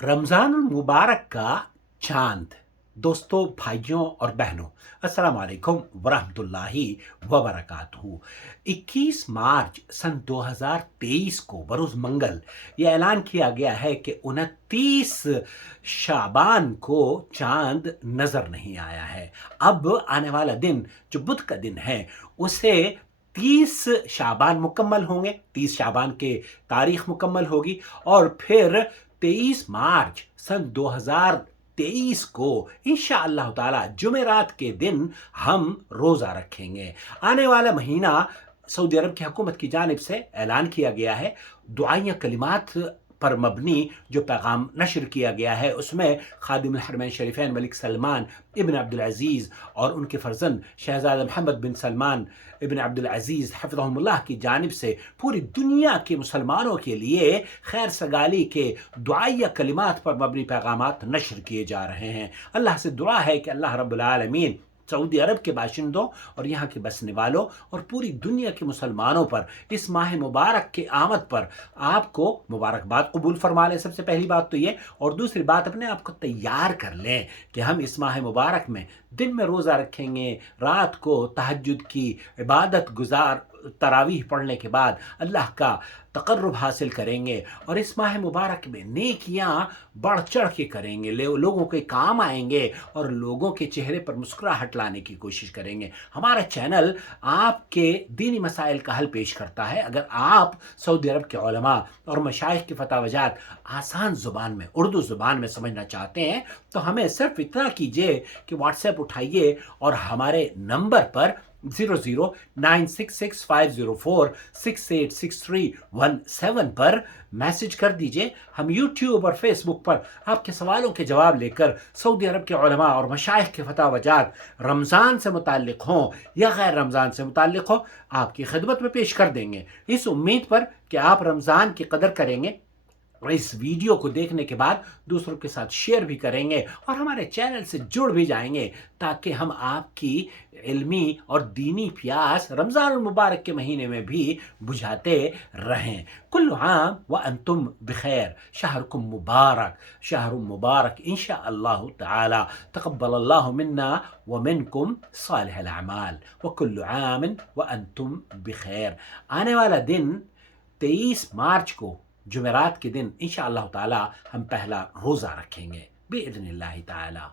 रमज़ान मुबारक का चांद। दोस्तों, भाइयों और बहनों, अस्सलाम वालेकुम वरहमतुल्लाहि वबरकातुहू। 21 मार्च सन 2023 को बरोज़ मंगल ये ऐलान किया गया है कि 29 शाबान को चांद नज़र नहीं आया है। अब आने वाला दिन जो बुध का दिन है उसे 30 शाबान मुकम्मल होंगे, 30 शाबान के तारीख मुकम्मल होगी और फिर 23 मार्च सन 2023 को इंशाअल्लाह ताला जुमेरात के दिन हम रोज़ा रखेंगे। आने वाला महीना सऊदी अरब की हुकूमत की जानिब से ऐलान किया गया है। दुआइयाँ कलिमात पर मबनी जो पैगाम नशर किया गया है उसमें खादिमुल हरमैन शरीफैन मलिक सलमान इब्न अब्दुल अज़ीज़ और उनके फर्जंद शहज़ादा मोहम्मद बिन सलमान इब्न अब्दुल अज़ीज़ हफ़िज़हुमुल्लाह की जानिब से पूरी दुनिया के मुसलमानों के लिए खैर सगाली के दुआया कलिमात पर मबनी पैगामात नशर किए जा रहे हैं। अल्लाह से दुआ है कि अल्लाह रब्बुल आलमीन सऊदी अरब के बाशिंदों और यहाँ के बसने वालों और पूरी दुनिया के मुसलमानों पर इस माह मुबारक के आमद पर आपको मुबारकबाद कबूल फरमा लें। सबसे पहली बात तो ये, और दूसरी बात अपने आप को तैयार कर लें कि हम इस माह मुबारक में दिन में रोज़ा रखेंगे, रात को तहज्जुद की इबादत गुजार तरावीह पढ़ने के बाद अल्लाह का तक़र्रुब हासिल करेंगे और इस माह मुबारक में नेकियां बढ़ चढ़ के करेंगे, लोगों के काम आएंगे और लोगों के चेहरे पर मुस्कुराहट लाने की कोशिश करेंगे। हमारा चैनल आपके दीनी मसाइल का हल पेश करता है। अगर आप सऊदी अरब के उलमा और मशाइख की फतावजात आसान ज़ुबान में, उर्दू ज़ुबान में समझना चाहते हैं तो हमें सिर्फ इतना कीजिए कि व्हाट्सएप उठाइए और हमारे नंबर पर 00966504686317 पर मैसेज कर दीजिए। हम यूट्यूब और फेसबुक पर आपके सवालों के जवाब लेकर सऊदी अरब के उलमा और मशाइख के फतावजात रमज़ान से मुताल्लिक़ हों या गैर रमज़ान से मुताल्लिक़ हो आपकी खिदमत में पेश कर देंगे, इस उम्मीद पर कि आप रमज़ान की कदर करेंगे और इस वीडियो को देखने के बाद दूसरों के साथ शेयर भी करेंगे और हमारे चैनल से जुड़ भी जाएंगे ताकि हम आपकी इल्मी और दीनी प्यास रमज़ान मुबारक के महीने में भी बुझाते रहें। कुल्लु आम व अंतुम बिखैर, शहरुकुम मुबारक, शहरुम मुबारक इंशाअल्लाह ताला। तक़ब्बलल्लाहु मिन्ना व मिनकुम सालिहल अमाल व कुल्लु आम व अंतुम बिखैर। आने वाला दिन 23 मार्च को जुमेरात के दिन इंशाअल्लाह ताला हम पहला रोज़ा रखेंगे बिइज़्निल्लाह ताला।